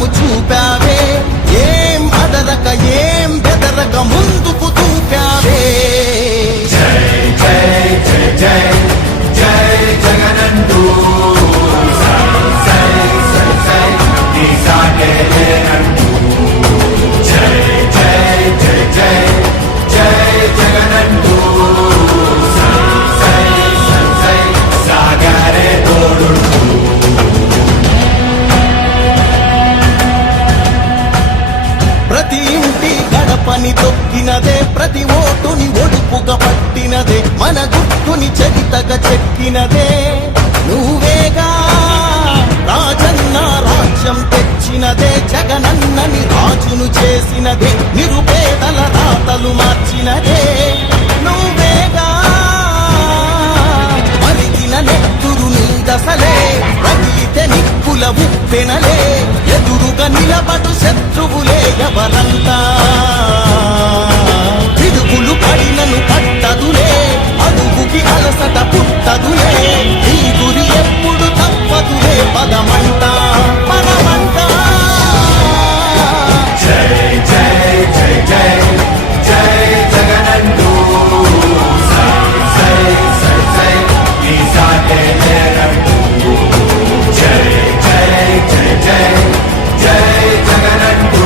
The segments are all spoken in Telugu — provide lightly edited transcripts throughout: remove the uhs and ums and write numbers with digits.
సహనము చూపావే ఏం అదరక ఏం బెదరక ముందుకు చూపావే జై జై జై జై జై జగనంటూ సై సై సై నీ సాగే లేనంటూ జై జై జై జై జై జగనంటూ సై సై సై సై సాగరే తోడుంటూ ప్రతి ఇంటి గడపని తొక్కినదే ప్రతి ఓటుని ఒడుపుగా పట్టినదే మన గుర్తుని చరితగా చెక్కినదే నువ్వేగా రాజన్న రాజ్యం తెచ్చినదే జగనన్నని రాజును చేసినదే నిరుపేదల రాతలు మార్చినదే నువ్వేగా మరిగిన నెత్తురు నీదసలే రగిలితే నిప్పుల ఉప్పెనలే ఎదురుగా నిలబడు శత్రువులే ఎవరంతా పిడుగులు పడినను పట్టదులే అడుగుకి అలసట పుట్టదులే ఈ గురి ఎప్పుడు తప్పదులే పదమంట పదమంట జై జై జై జై జై జగనంటూ సై సై సై సై నీ సాగే లేనంటూ జై జై జై జై జై జగనంటూ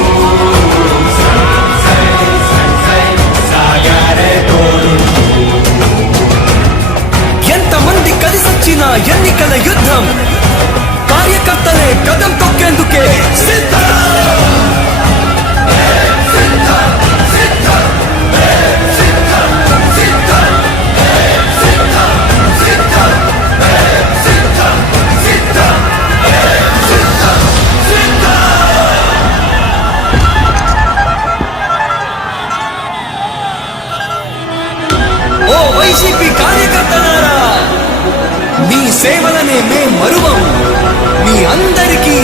సై సై సై సై సాగరే తోడుంటూ ఎంతమంది కలిసొచ్చిన ఎన్నికల యుద్ధం కార్యకర్తలే కదం తొక్కేందుకే సిద్ధం. ఓ వైసీపీ కార్యకర్తలారా, మీ సేవలనే మేం మరువం. మీ అందరికీ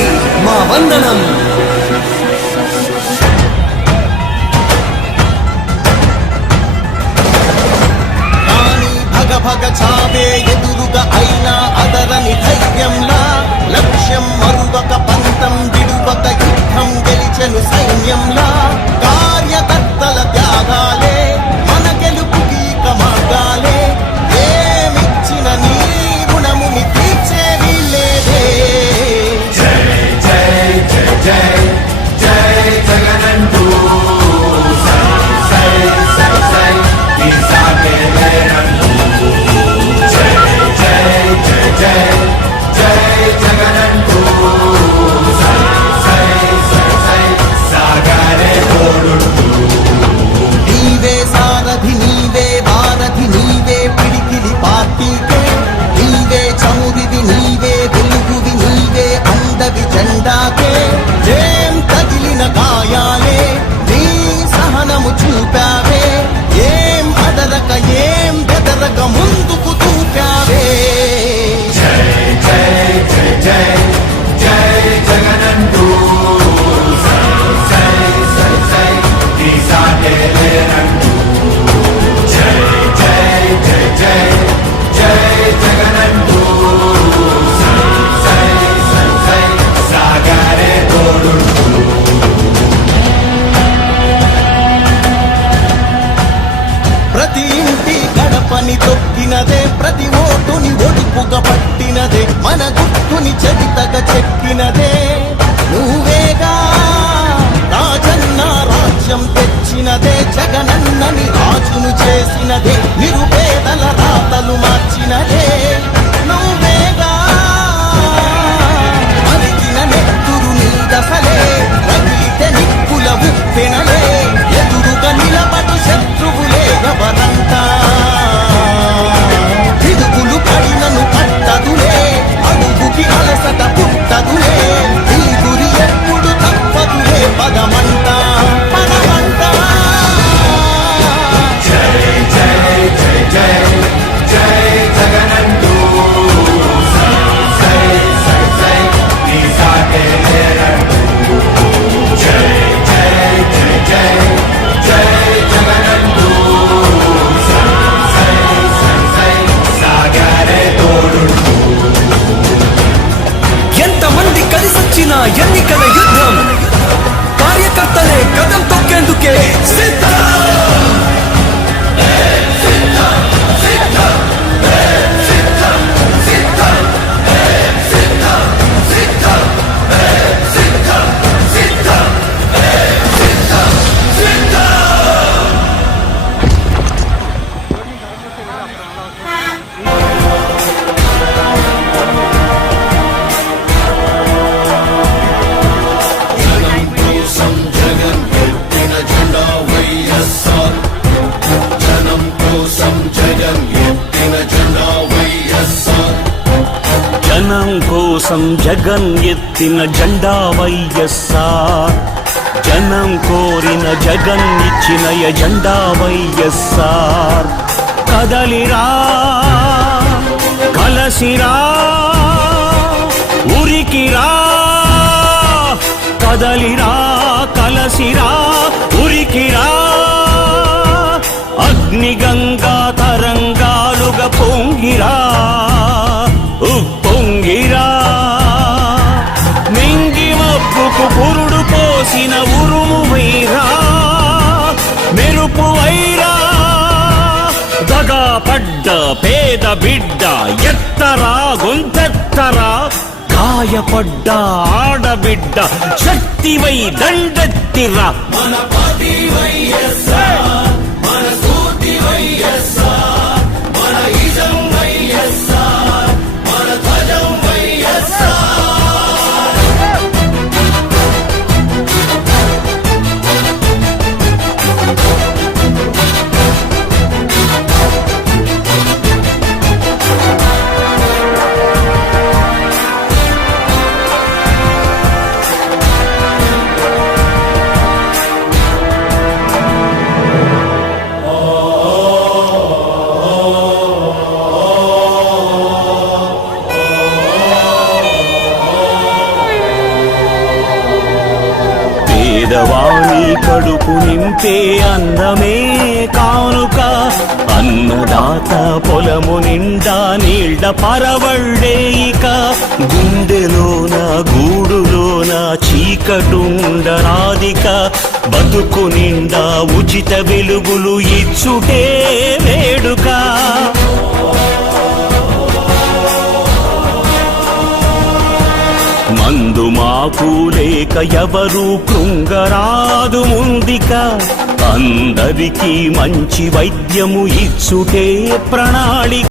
మా వందనం. కానీ భగ భగ చావే ఎదురుగా అయినా అదరని ధైర్యంలా లక్ష్యం మరువక పంతం విడువక యుద్ధం గెలిచెను సైన్యంలా కార్యకర్తల త్యాగాలే మన గెలుపుకి మార్గాలే ఏమిచ్చిన నీ రుణముని తీర్చేది లేదే జై జై జై జై జై జగనంటూ సై సై సై సై నీ సాగే లేనంటూ జై జై జై జై జై జగనంటూ సై సై సై సై సాగరే తోడుంటూ నీవే సారథి నీవే వారధి నీవే పిడికిలి పార్టీకే నీవే చమురివి నీవే వెలుగువి నీవే అందవి జెండాకే ఏం తగిలిన గాయాలే నీ సహనము చూపావే ఏం అదరక ఏం బెదరక ముందుకు చూపావే జై జై జై జై జై జగనంటూ సై సై సై సై నీ సాగే లేనంటూ జై జై జై జై జై జగనంటూ సై సై సై సై సాగరే తోడుంటూ ప్రతి ఇంటి గడపని తొక్కినదే ప్రతి ఓటుని ఒడుపుగా పట్టినదే మన గుర్తుని చరితగా చెక్కినదే నువ్వేగా రాజన్న రాజ్యం తెచ్చినదే జగనన్నని రాజును చేసినదే నిరుపేదల రాతలు మార్చినదే నువ్వేగా మరిగిన నెత్తురు నీదసలే రగిలితే నిప్పుల ఉప్పెనలే ఎదురుగా నిలబడు శత్రువులే ఎవరంతా పిడుగులు పడినను పట్టదులే అడుగుకి అలసట పుట్టదులే ఈ గురి ఎప్పుడు తప్పదులే పదమంట పదమంట జై జై జై జై జై జగనంటూ సై సై సై సై నీ సాగే లేనంటూ జై జై జై జై జై జగనంటూ సై సై సై సై సాగరే తోడుంటూ ఎంతమంది కలిసొచ్చిన ఎన్నికల యుద్ధం కార్యకర్తలే కదం తొక్కేందుకే సిద్ధం. జనం కోసం జగన్ ఎత్తిన జెండా వైఎస్ఆర్. జనం కోరిన జగన్ ఇచ్చిన ఎజెండా వైఎస్ఆర్. కదలిరా కలసిరా ఉరికిరా, కదలిరా కలసిరా ఉరికిరా. అగ్నిగంగా తరంగాలుగా పొంగిరా ఉప్పొంగిరా. మింగి మబ్బుకు పురుడు పోసిన ఉరుము వైరా మెరుపు వైరా. దగా పడ్డ పేద బిడ్డ ఎత్తరా గొంతెత్తరా. గాయపడ్డ ఆడబిడ్డ శక్తివై దండెత్తిరా. మన పార్టీ వైఎస్ఆర్, మన స్ఫూర్తి వైఎస్ఆర్, మన ఇజం వైఎస్ఆర్, మన ధ్వజం వైఎస్ఆర్. పేదవాణి కడుపు నింపే అన్నమే కానుక. అన్నదాత పొలము నిండా నీళ్ల పరవళ్ళే ఇక. గుండెలోన గూడులోన చీకటుండరాదిక. బతుకు నిండా ఉచిత వెలుగులు ఇచ్చుటే వేడుక. మందు మాకు లేక ఎవరు కృంగరాదు ముందిక. అందరికీ మంచి వైద్యము ఇచ్చుటే ప్రణాళిక.